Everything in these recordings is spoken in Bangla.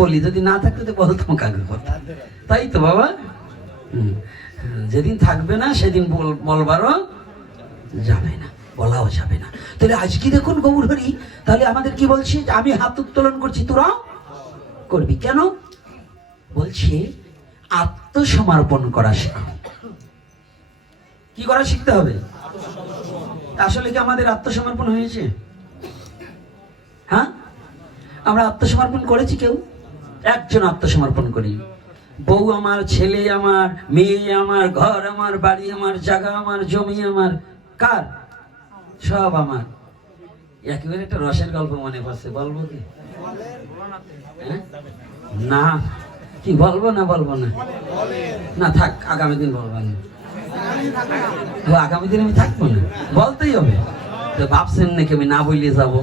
বলি, যদি না থাকলে তো বলতাম কাকে কথা। তাই তো বাবা? যেদিন থাকবে না, সেদিন বলবারও যাবে না, বলাও যাবে না। তাহলে আজকে দেখুন গৌর হরি তাহলে আমাদের কি বলছি? আমি হাত উত্তোলন করছি তোরাও করবি। কেন? বলছে, আত্মসমর্পণ করা শেখো কি করা শিখতে হবে? আসলে কি আমাদের আত্মসমর্পণ হয়েছে? হ্যাঁ? আমরা আত্মসমর্পণ করেছি কেউ? একজন আত্মসমর্পণ করি। বউ আমার, ছেলে আমার, মেয়ে আমার, ঘর আমার, বাড়ি আমার, জায়গা আমার, জমি আমার, কার? সব আমার। একেবারে একটা রসের গল্প মনে পড়ছে, বলব কি? হ্যাঁ? না, কি বলব না বলব না? না, থাক, আগামী দিন বলব না আগামী দিন আমি থাকব না, বলতেই হবে। তো ভাবছেন নাকি আমি না বলিয়ে যাব?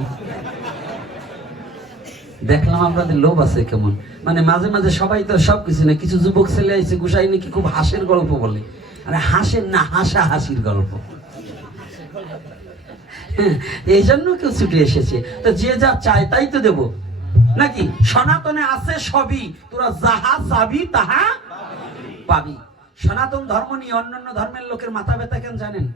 দেখলাম আপনাদের লোভ আছে কেমন। মানে মাঝে মাঝে সবাই তো সব কিছু না কিছু যুবক ছেলে আছে গুসাই নাকি খুব হাসির গল্প বলে। আরে হাসের না হাসা হাসির গল্প। হ্যাঁ, এই জন্য কেউ ছুটে এসেছে। তো যে যা চায় তাই তো দেব। নাকি? সনাতনে আছে সবই তোরা যাহা চাবি তাহা পাবি। সনাতন ধর্ম নিয়ে অন্যান্য ধর্মের লোকের মাথা ব্যথা কেন জানেন?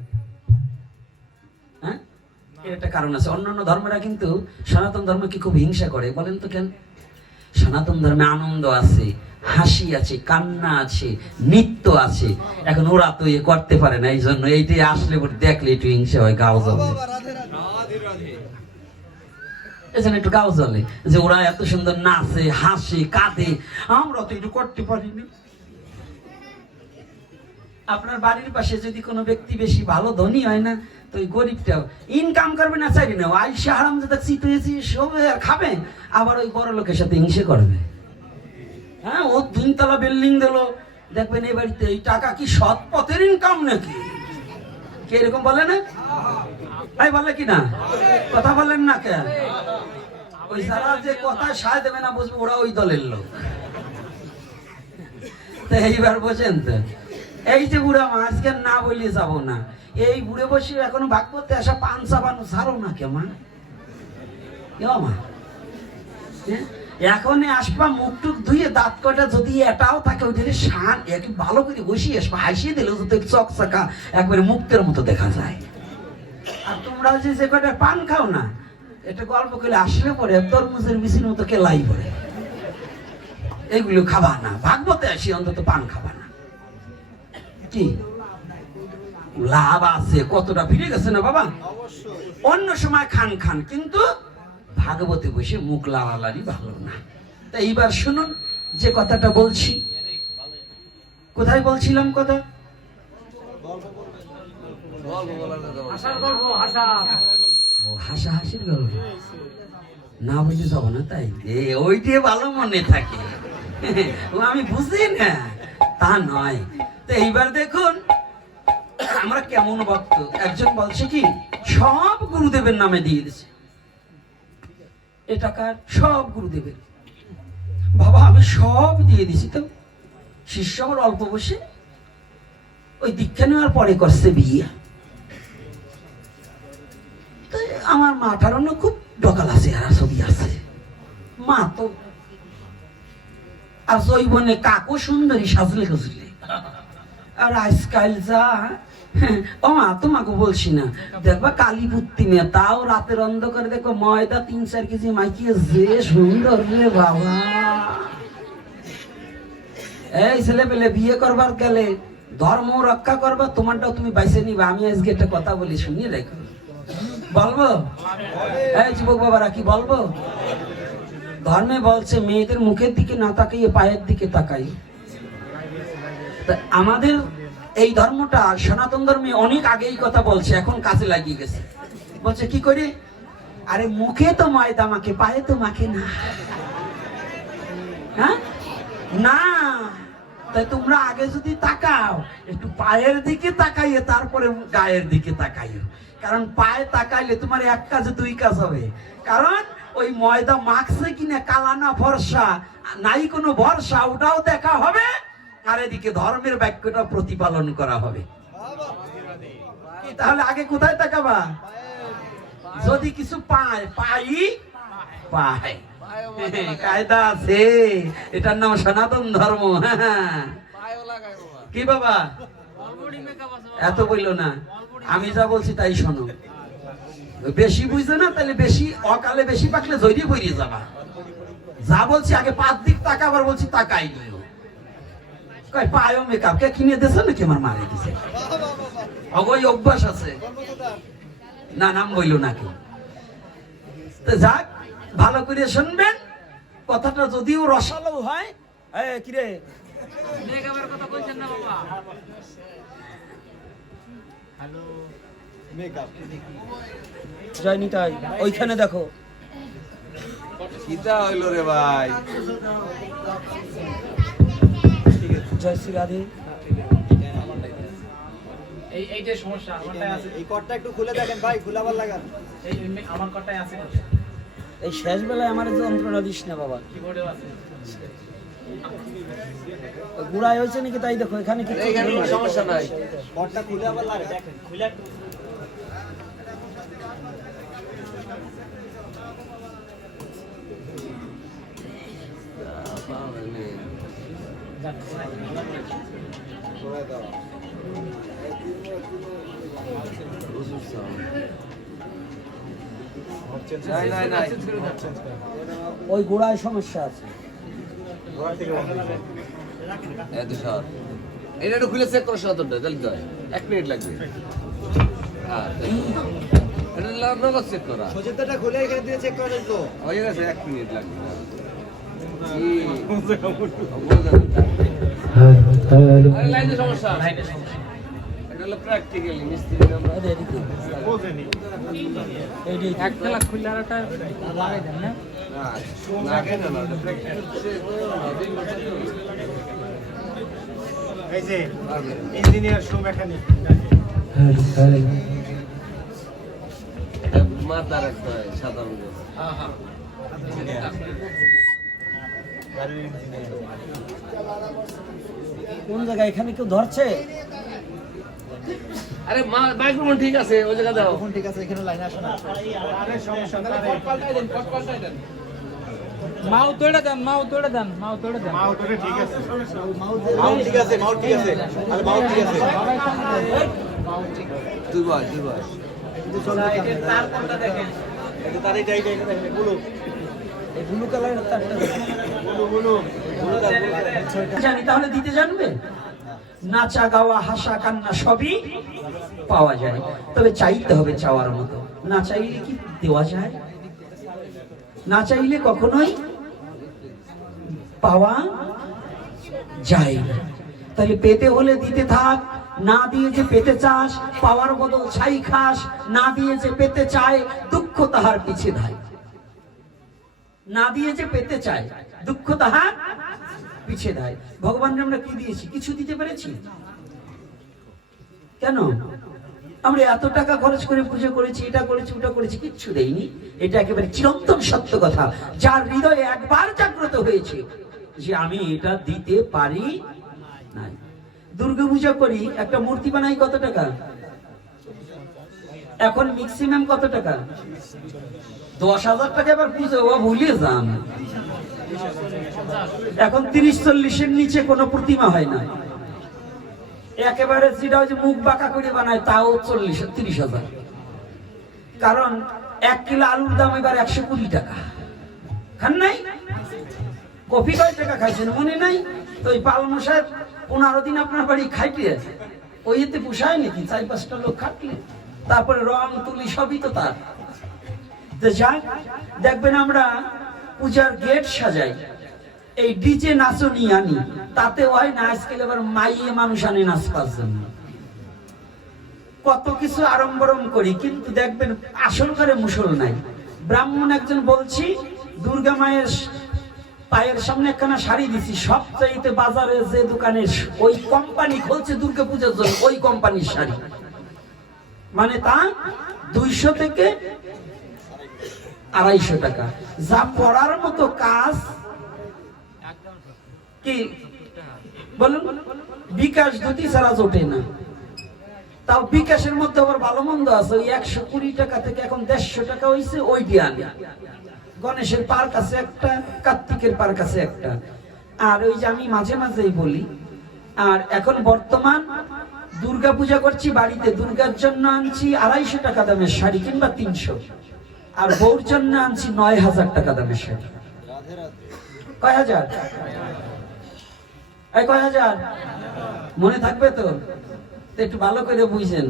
এর একটা কারণ আছে। অন্যান্য ধর্মরা কিন্তু সনাতন ধর্মকে খুব হিংসা করে। বলেন তো কেন? সনাতন ধর্মে আনন্দ আছে হাসি আছে কান্না আছে নৃত্য আছে। এখন ওরা তো ইয়ে করতে পারে না এই জন্য এইটাই আসলে দেখলে একটু হিংসা হয় গাও জলে এই জন্য একটু গাও জলে যে ওরা এত সুন্দর নাচে হাসে কাঁদে আমরা তো একটু করতে পারিনি। আপনার বাড়ির পাশে যদি কোনো ব্যক্তি বেশি ভালো ধনী হয় না তো ওই গরিবটাও। ইনকাম করবে না, চাইবে না। আইসা হারাম যে দেখছি তুই সবে আর খাবে। আবার ওই বড় লোকের সাথে হিংসে করবে। হ্যাঁ ও তিনতলা বিল্ডিং দিল। দেখবেন এই বাড়িতে এই টাকা কি সৎ পথের ইনকাম নাকি? কে এরকম বলে না? ভাই, বলে কি না? কথা বলেন না কে ওই যারা যে কথা সায় দেবে না, বুঝব ওরা ওই দলের লোক। তো এইবার বোঝেন তো। এই যে বুড়া মা আজকে না বলিয়ে যাব না। এই বুড়ে বসে এখনও ভাগ করতে আসা পান সাবান ছাড়ো না কে মা। মা? হ্যাঁ? এখন আসবা, মুখ টুক ধুয়ে দাঁত কটা যদি এটাও থাকে, ওই দিনে শান ভালো করে বসিয়ে আসবা, হাসিয়ে দিলে তো চকচকা একবারে মুক্তের মতো দেখা যায়। আর তোমরা যে যে কটা পান খাও না, এটা গল্প করলে আসলে পরে তরমুজের মিশির মতো কেলাই পড়ে। এগুলো খাবা না ভাগবতে আসি, অন্তত পান খাবা না। কি? লাভ আছে। কতটা ফিরে গেছে না বাবা? অন্য সময় খান খান কিন্তু ভাগবতে বসে মুখ লালালারি ভালো না। তা এইবার শুনুন যে কথাটা বলছি। কোথায় বলছিলাম কথা? হাসা হাসির। গল্প? না বুঝে যাব না তাই? এ ওইটাই ভালো মনে থাকে। ও আমি বুঝি না। তা নয়। এইবার দেখুন, আমরা কেমন ভক্ত? একজন বলছে কি, সব গুরুদেবের নামে দিয়ে দিছে। এ টাকার সব গুরুদেবের। বাবা, আমি সব দিয়ে দিছি তো। শিষ্য আমার অল্প বসে ওই দীক্ষা নেওয়ার পরে করছে বিয়ে। আমার মাথার অন্য খুব ডকাল আছে, আর ছবি আছে। মা তো, আর জৈবনে কাকু সুন্দরী সাজলে খুঁজলে আর আজকাল যা ও মা, তোমাকে বলছি না। দেখবা কালী মেয়ে তাও রাতের অন্ধকারে দেখো ময়দা তিন চার কেজি মাইকিয়ে যে সুন্দর রে বাবা। এই ছেলে পেলে বিয়ে করবার গেলে ধর্ম রক্ষা করবা, তোমারটাও তুমি বাইসে নিবা। আমি আজকে একটা কথা বলি, শুনিয়ে রেখো বলব? এই যুবক বাবারা, কি বলব? ধর্মে বলছে, মেয়েদের মুখের দিকে না তাকাইয়ে পায়ের দিকে তাকাই। আমাদের এই ধর্মটা সনাতন ধর্মে অনেক আগেই কথা বলছে, এখন কাজে লাগিয়ে গেছে। বলছে, কি করে? আরে, মুখে তো ময়দা মাখে, পায়ে তো মাখে না। হ্যাঁ? না। তাই তোমরা আগে যদি তাকাও, একটু পায়ের দিকে তাকাইয়ে, তারপরে গায়ের দিকে তাকাইও। কারণ পায়ে তাকাইলে তোমার এক কাজে, দুই কাজ হবে। কারণ ওই ময়দা মাখছে কিনা কালানা ভরসা নাই কোনো ভরসা, ওটাও দেখা হবে। আর এদিকে ধর্মের বাক্যটা প্রতিপালন করা হবে। তাহলে আগে কোথায় তাকাবা? যদি কিছু পায়, পাই? পায় কায়দা আছে। এটার নাম সনাতন ধর্ম। কি বাবা? এত বইল না। আমি যা বলছি তাই শোনো। বেশি বুঝছে না, তাহলে বেশি অকালে বেশি পাকলে জড়িয়ে বইরিয়ে যাবা। যা বলছি আগে পাঁচ দিক তাকা আবার বলছি তাকাই নয়। কয় পায়ও মেকআপ কে কিনে দিছে নাকি আমার মারে দিছে? অগই অভ্যাস আছে। না নাম বইল নাকি তো যাক ভালো করে শুনবেন। কথাটা যদিও রসালো হয় এ কিরে যায়নি তাই ওইখানে দেখো। কিতা হইল রে ভাই। জয় শ্রী রাধে। এই এই যে সমস্যা আমারটাই আছে। এই কটটা একটু খুলে দেখেন ভাই খুলাবার লাগান। এই আমার কটাই আছে। এই শেষ বেলায় আমার যন্ত্রণা দিস না বাবা। কিবোর্ডেও আছে। গুড়াই হয়েছে নাকি তাই দেখো এখানে কি সমস্যা নাই। কটটা খুলে আবার লাগে দেখেন খুলে নাই ওই গোড়ায় সমস্যা আছে। এত সর। এটা একটু খুলে চেক করো সতর্কটা তাহলে তো এক মিনিট লাগবে। হ্যাঁ এটা চেক করা। সজেদাটা খুলে এখানে দিয়ে চেক করে তো হয়ে গেছে এক মিনিট লাগবে। ইঞ্জিনিয়ার হ্যাঁ হ্যাঁ গাড়ির ইঞ্জিনিয়ার কোন জায়গায়? এখানে কেউ ধরছে? আরে মাইক্রোফোন ঠিক আছে ওই জায়গা দাও। ফোন ঠিক আছে এখানে লাইনে আসো না। আরে সমস্যা নাই মাও তোড়ে দেন মাও তোড়ে দেন। মাও তোড়ে দেন মাউট ঠিক আছে। মাউট ঠিক আছে মাউট ঠিক আছে। আরে মাউট ঠিক আছে। তুই বস তুই বস তার কোনটা দেখেন। এটা তার এইটা এইটা এইটা দেখেন বলো ব্লু কালারের তারটা তাহলে দিতে জানবে? নাচা গাওয়া, হাসা কান্না সবই পাওয়া যায়। তবে চাইতে হবে চাওয়ার মতো। না চাইলে কি দেওয়া যায়? না চাইলে কখনোই পাওয়া যায় না। তাহলে পেতে হলে দিতে থাক। না দিয়ে যে পেতে চাস, পাওয়ার বদল ছাই খাস। না দিয়ে যে পেতে চায়, দুঃখ তাহার পিছে ধায়। না দিয়ে যে পেতে চায়, দুঃখ তাহার পিছে দেয়। ভগবানকে আমরা কি দিয়েছি? কিছু দিতে পেরেছি? কেন? আমরা এত টাকা খরচ করে পুজো করেছি, এটা করেছি, ওটা করেছি, কিচ্ছু দেইনি। এটা একেবারে চিরন্তন সত্য কথা। যার হৃদয়ে একবার জাগ্রত হয়েছে যে আমি এটা দিতে পারি নাই। দুর্গা পুজো করি, একটা মূর্তি বানাই কত টাকা? এখন ম্যাক্সিমাম কত টাকা? দশ হাজার টাকা এবার পুজো ও ভুলে যান। এখন তিরিশ চল্লিশের নিচে কোনো প্রতিমা হয় না। একেবারে যেটা হচ্ছে মুখ বাঁকা করে বানায়, তাও চল্লিশ, তিরিশ হাজার। কারণ এক কিলো আলুর দাম এবার একশো কুড়ি টাকা। খান নাই? কফি কয় টাকা খাইছেন মনে নাই? তো ওই পালমশাই পনেরো দিন আপনার বাড়ি খাইতে ওই এতে পোষায় নাকি? চার পাঁচটা লোক খাটলে। তারপরে রং তুলি, সবই তো তার। যাক, দেখবেন আমরা পূজার গেট সাজাই। এই ডিজে নাচনি আনি তাতে হয় না, আজকাল এবার মাইয়ে মানুষ আনে নাচবার জন্য। কত কিছু আড়ম্বরম করি, কিন্তু দেখবেন আসল করে মুসল নাই। ব্রাহ্মণ একজন বলছি, দুর্গা মায়ের পায়ের সামনে একখানা শাড়ি দিছি, সবচাইতে বাজারে যে দোকানে ওই কোম্পানি খুলছে দুর্গা পূজার জন্য, ওই কোম্পানির শাড়ি। মানে তা দুইশো থেকে আড়াইশো টাকা। যা পড়ার মতো কাজ কি? বলুন, বিকাশ দুটি ছাড়া জোটে না। তাও বিকাশের মধ্যে আবার ভালো মন্দ আছে। ওই একশো কুড়ি টাকা থেকে এখন দেড়শো টাকা হয়েছে ওইটি আনে। গণেশের পার্ক আছে একটা, কার্তিকের পার্ক আছে একটা। আর ওই যে আমি মাঝে মাঝেই বলি, আর এখন বর্তমান দুর্গা পূজা করছি বাড়িতে দুর্গার জন্য আনছি আড়াইশো টাকা দামের শাড়ি কিংবা তিনশো। আর বউর জন্য আনছি নয় হাজার টাকা দামের শাড়ি। কয় হাজার? এই কয় হাজার? মনে থাকবে তো? একটু ভালো করে বুঝছেন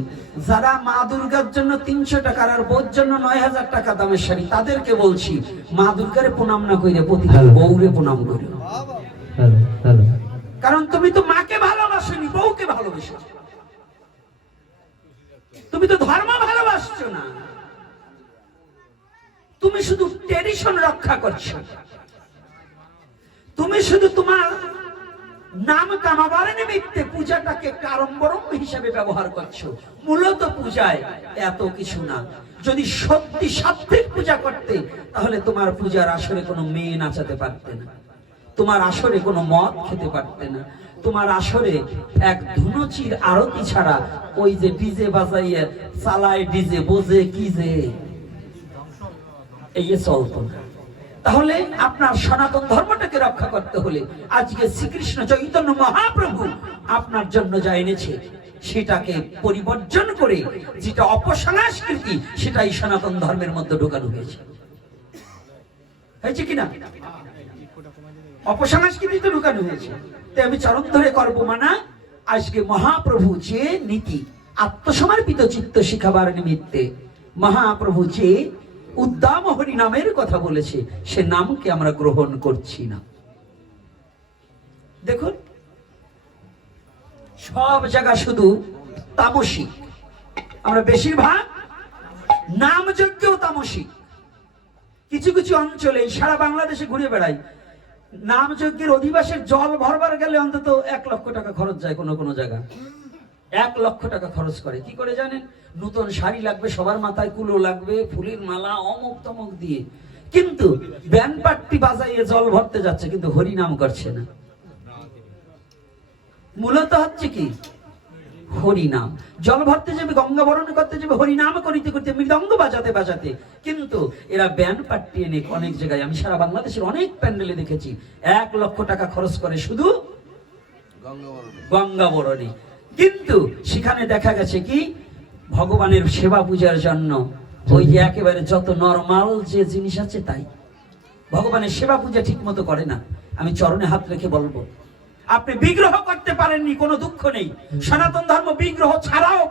যারা মা দুর্গার জন্য তিনশো টাকার আর বউর জন্য নয় হাজার টাকা দামের শাড়ি তাদেরকে বলছি মা দুর্গারে প্রণাম না কইরে প্রতি বউরে প্রণাম করি কারণ তুমি তো মাকে ভালোবাসনি বউকে ভালোবেসো তুমি তো ধর্ম ভালোবাসছো না। তুমি শুধু ট্রেডিশন রক্ষা করছ। তুমি শুধু তোমার নাম কামাবার নিমিত্তে পূজাটাকে একটা আড়ম্বরম হিসেবে ব্যবহার করছ। মূলত পূজায় এত কিছু না। যদি সত্যি সাত্বিক পূজা করতে, তাহলে তোমার পূজার আসরে কোনো মেয়ে নাচাতে পারতে না। তোমার আসরে কোনো মদ খেতে পারতে না। তোমার আসরে এক ধুনুচির আরতি ছাড়া ওই যে ডিজে বাজাইয়ে, চালায় ডিজে, বোঝে কি যে। এই চলতো তাহলে আপনার সনাতন ধর্মটাকে রক্ষা করতে হলে আজকে শ্রীকৃষ্ণ চৈতন্য মহাপ্রভু আপনার জন্য যা এনেছে, সেটাকে পরিবর্জন করে যেটা অপসংস্কৃতি, সেটাই সনাতন ধর্মের মধ্যে ঢোকানো হয়েছে। হয়েছে কিনা অপসংস্কৃতি তো ঢুকানো হয়েছে। আমি চরণ ধরে করব মানা। আজকে মহাপ্রভু যে নীতি, আত্মসমর্পিত চিত্ত শিখাবার নিমিত্তে মহাপ্রভু যে উদ্দাম হরি নামের কথা বলেছে, সে নামকে আমরা গ্রহণ করছি না। দেখুন, সব জায়গা শুধু তামসিক আমরা বেশিরভাগ নাম যজ্ঞেও তামসিক কিছু কিছু অঞ্চলে, সারা বাংলাদেশে ঘুরে বেড়াই। নাম যজ্ঞের অধিবাসের জল ভরবার গেলে অন্তত এক লক্ষ টাকা খরচ যায় কোনো কোনো জায়গা। এক লক্ষ টাকা খরচ করে। কি করে জানেন? নতুন শাড়ি লাগবে, সবার মাথায় কুলো লাগবে, ফুলের মালা অমুক তমুক দিয়ে। কিন্তু ব্যান পাট্টি বাজাইয়ে জল ভরতে যাচ্ছে, কিন্তু হরি নাম করছে না। মূলত হচ্ছে কি? হরিনাম জল ভরতে যাবে গঙ্গা বরণ করতে যাবে হরিনাম করিতে করিতে মৃদঙ্গ বাজাতে বাজাতে। কিন্তু এরা ব্যান পাট্টি এনে অনেক জায়গায় আমি সারা বাংলাদেশের অনেক প্যান্ডেলে দেখেছি এক লক্ষ টাকা খরচ করে শুধু গঙ্গা বরণে। কিন্তু সেখানে দেখা গেছে কি ভগবানের সেবা পূজার জন্য ওই যে একেবারে যত নরমাল যে জিনিস আছে তাই। ভগবানের সেবা পূজা ঠিক মতো করে না। আমি চরণে হাত রেখে বলব আপনি বিগ্রহ করতে পারেননি, কোনো দুঃখ নেই। সনাতন ধর্ম বিগ্রহ ছাড়াও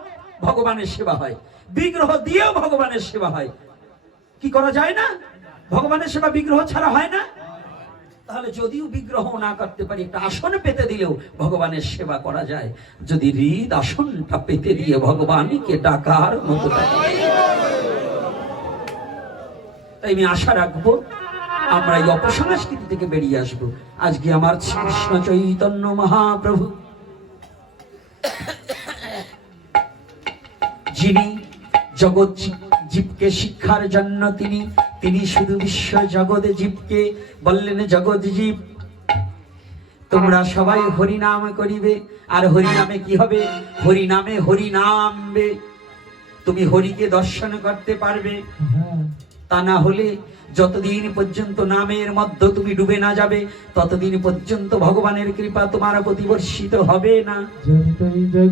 ভগবানের সেবা হয়। বিগ্রহ দিয়েও ভগবানের সেবা হয়। কি করা যায় না? ভগবানের সেবা বিগ্রহ ছাড়া হয় না? তাহলে যদিও বিগ্রহ না করতে পারি, একটা আসন পেতে দিলেও ভগবানের সেবা করা যায়। যদি হৃদ আসনটা পেতে দিয়ে ভগবানকে ডাকার মতো তাই আমি আশা রাখব আমরা এই অপসংস্কৃতি থেকে বেরিয়ে আসব। আজকে আমার কৃষ্ণ চৈতন্য মহাপ্রভু। যিনি জগৎ জীবকে শিক্ষার জন্য তিনি তিনি শুধু বিশ্ব জগৎ জীবকে বললেন, জগৎ জীব, তোমরা সবাই হরিনাম করিবে, আর হরিনামে কি হবে? হরিনামে হরিনামবে। তুমি হরিকে দর্শন করতে পারবে। তা না হলে যতদিন পর্যন্ত নামের মধ্যে তুমি ডুবে না যাবে ততদিন পর্যন্ত ভগবানের কৃপা তোমার প্রতি বর্ষিত হবে না।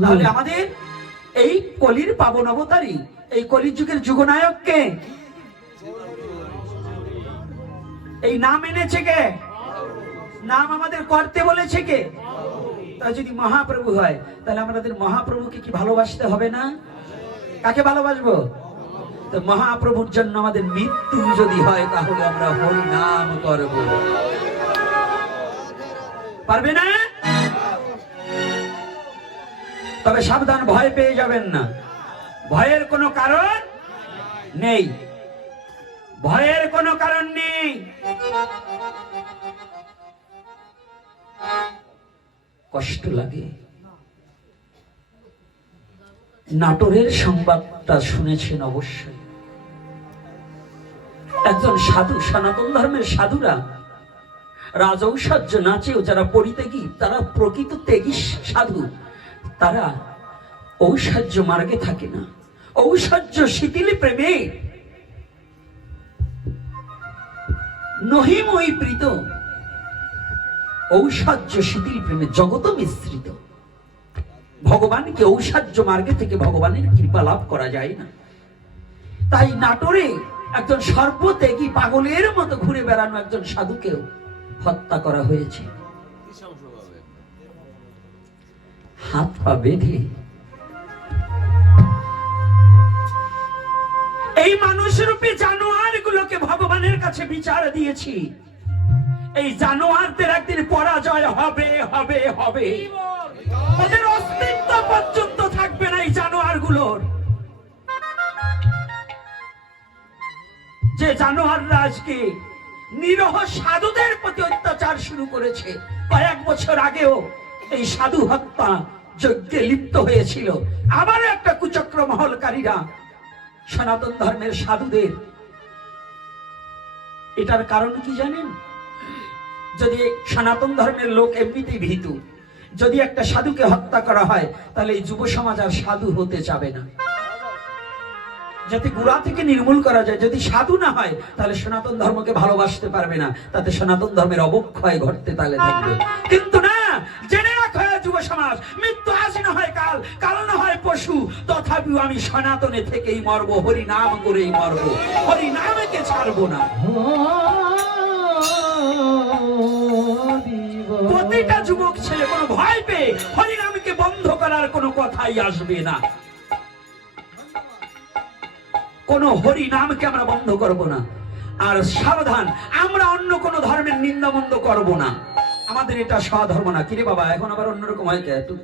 তাহলে আমাদের এই কলির পাবন অবতারী এই কলির যুগের যুগনায়ককে এই নাম এনেছে কে? নাম আমাদের করতে বলেছে কে? তা যদি মহাপ্রভু হয় তাহলে আমাদের মহাপ্রভুকে কি ভালোবাসতে হবে না? কাকে ভালোবাসবো? তো মহাপ্রভুর জন্য আমাদের মৃত্যু যদি হয়, তাহলে আমরা হরি নাম করব। পারবে না? তবে সাবধান, ভয় পেয়ে যাবেন না। ভয়ের কোনো কারণ নেই। ভয়ের কোনো কারণ নেই। কষ্ট লাগে। নাটোরের সংবাদটা শুনেছেন অবশ্যই। একজন সাধু, সনাতন ধর্মের সাধুরা। রাজৌষাজ্য নাচেও যারা পরিত্যাগী, তারা প্রকৃত ত্যাগী সাধু। তারা ঔষাজ্য মার্গে থাকে না। ঔষাজ্য শিথিলে প্রেমে। নহিময়ী প্রীত। ঔষাজ্য শিথিল প্রেমে জগত মিশ্রিত। ভগবানকে ঔষাজ্য মার্গে থেকে ভগবানের কৃপা লাভ করা যায় না। তাই নাটোরে একজন সর্বত্যাগী পাগলের মতো ঘুরে বেড়ানো একজন সাধুকেও হত্যা করা হয়েছে। হাত পা বেঁধে। এই মানুষ রূপে জানোয়ার গুলোকে ভগবানের কাছে বিচার দিয়েছি। এই জানোয়ারদের একদিন পরাজয় হবে হবে হবে। ওদের অস্তিত্ব পর্যন্ত থাকবে না এই জানোয়ারগুলোর যে জানোয়াররা আজকে নিরহ সাধুদের প্রতি অত্যাচার শুরু করেছে। কয়েক বছর আগেও এই সাধু হত্যা যজ্ঞে লিপ্ত হয়েছিল। আবারও একটা কুচক্র মহলকারীরা সনাতন ধর্মের সাধুদের। এটার কারণ কি জানেন? যদি সনাতন ধর্মের লোক এমনিতেই ভীতু, যদি একটা সাধুকে হত্যা করা হয়, তাহলে এই যুব সমাজ আর সাধু হতে চাবে না। যাতে গোড়া থেকে নির্মূল করা যায়, যদি সাধু না হয়, তাহলে সনাতন ধর্মকে ভালোবাসতে পারবে না। তাতে সনাতন ধর্মের অবক্ষয় ঘটতে তাহলে থাকবে। কিন্তু না, জেনে রাখো যুব সমাজ, মৃত্যু আজ হয় কাল কাল না হয় পশু, তথাপিও আমি সনাতনে থেকেই মরব হরি নাম করেই মরব। হরি নামকে ছাড়বো না। প্রতিটা যুবক ছেলে কোনো ভয় পেয়ে হরিনামকে বন্ধ করার কোনো কথাই আসবে না। কোন হরি নামকে আমরা বন্ধ করব না। আর সাবধান, আমরা অন্য কোন ধর্মের নিন্দা বন্ধ করব না। আমাদের এটা স্বধর্ম না। কিরে বাবা, এখন আবার অন্যরকম হয় কে? তুই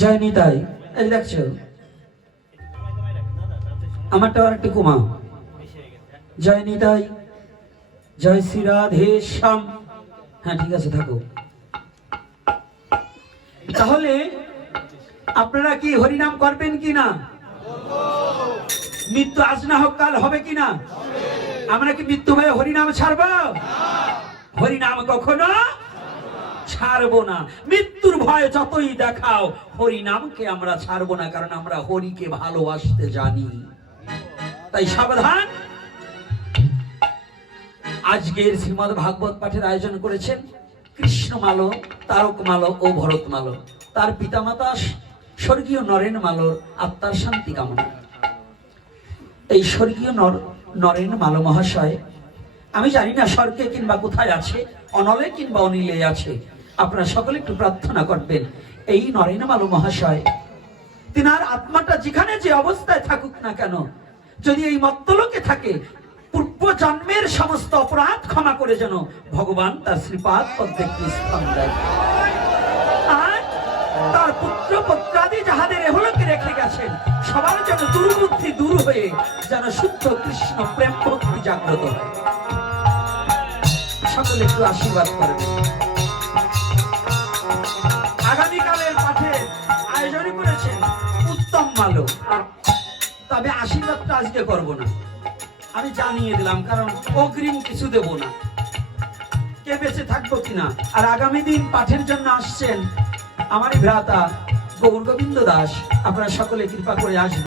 জয় নিতাই এই দেখছ? আমারটা আর একটু কমা জয় নিতাই জয় শ্রী রাধে শ্যাম। হ্যাঁ ঠিক আছে, থাকো। তাহলে আপনারা কি হরিনাম করবেন কি না? মৃত্যু আজ না হোক কাল হবে কি না? আমরা কি মৃত্যু হয়ে হরিনাম ছাড়ব? হরিনাম কখনো ছাড়বো না। মৃত্যুর ভয় যতই দেখাও, হরিনামকে আমরা ছাড়বো না, কারণ আমরা হরিকে ভালোবাসতে জানি। তাই সাবধান। আজকের শ্রীমদ ভাগবত পাঠের আয়োজন করেছেন কৃষ্ণ মালো তারক মালো ও ভরত মালো তার পিতামাতা স্বর্গীয় নরেন মালোর আত্মার শান্তি কামনা। এই স্বর্গীয় নর, নরেন মালো মহাশয়, আমি জানি না স্বর্গে কিংবা কোথায় আছে, অনলে কিংবা অনিলে আছে। আপনারা সকলে একটু প্রার্থনা করবেন, এই নরেন মালো মহাশয়, তিনার আত্মাটা যেখানে যে অবস্থায় থাকুক না কেন, যদি এই মত্তলোকে থাকে পূর্ব জন্মের সমস্ত অপরাধ ক্ষমা করে যেন ভগবান তার শ্রীপাদ পদ্মে স্থান দেয় আর তার পুত্র পুত্রাদি যাহাদের এহলোকে রেখে গেছেন, সবার যেন দুর্বুদ্ধি দূর হয়ে যেন শুদ্ধ কৃষ্ণ প্রেম ভক্তি জাগ্রত হয়। সকলে একটু আশীর্বাদ করবেন। আগামীকালের পাঠে আয়োজন করেছেন উত্তম মালো তবে আশীর্বাদটা আজকে করব না। আমি জানিয়ে দিলাম, কারণ অগ্রিম কিছু দেব না। কে বেঁচে থাকব কিনা? আর আগামী দিন পাঠের জন্য আসছেন আমার ভ্রাতা গৌর গোবিন্দ দাস। আপনারা সকলে কৃপা করে আসবেন।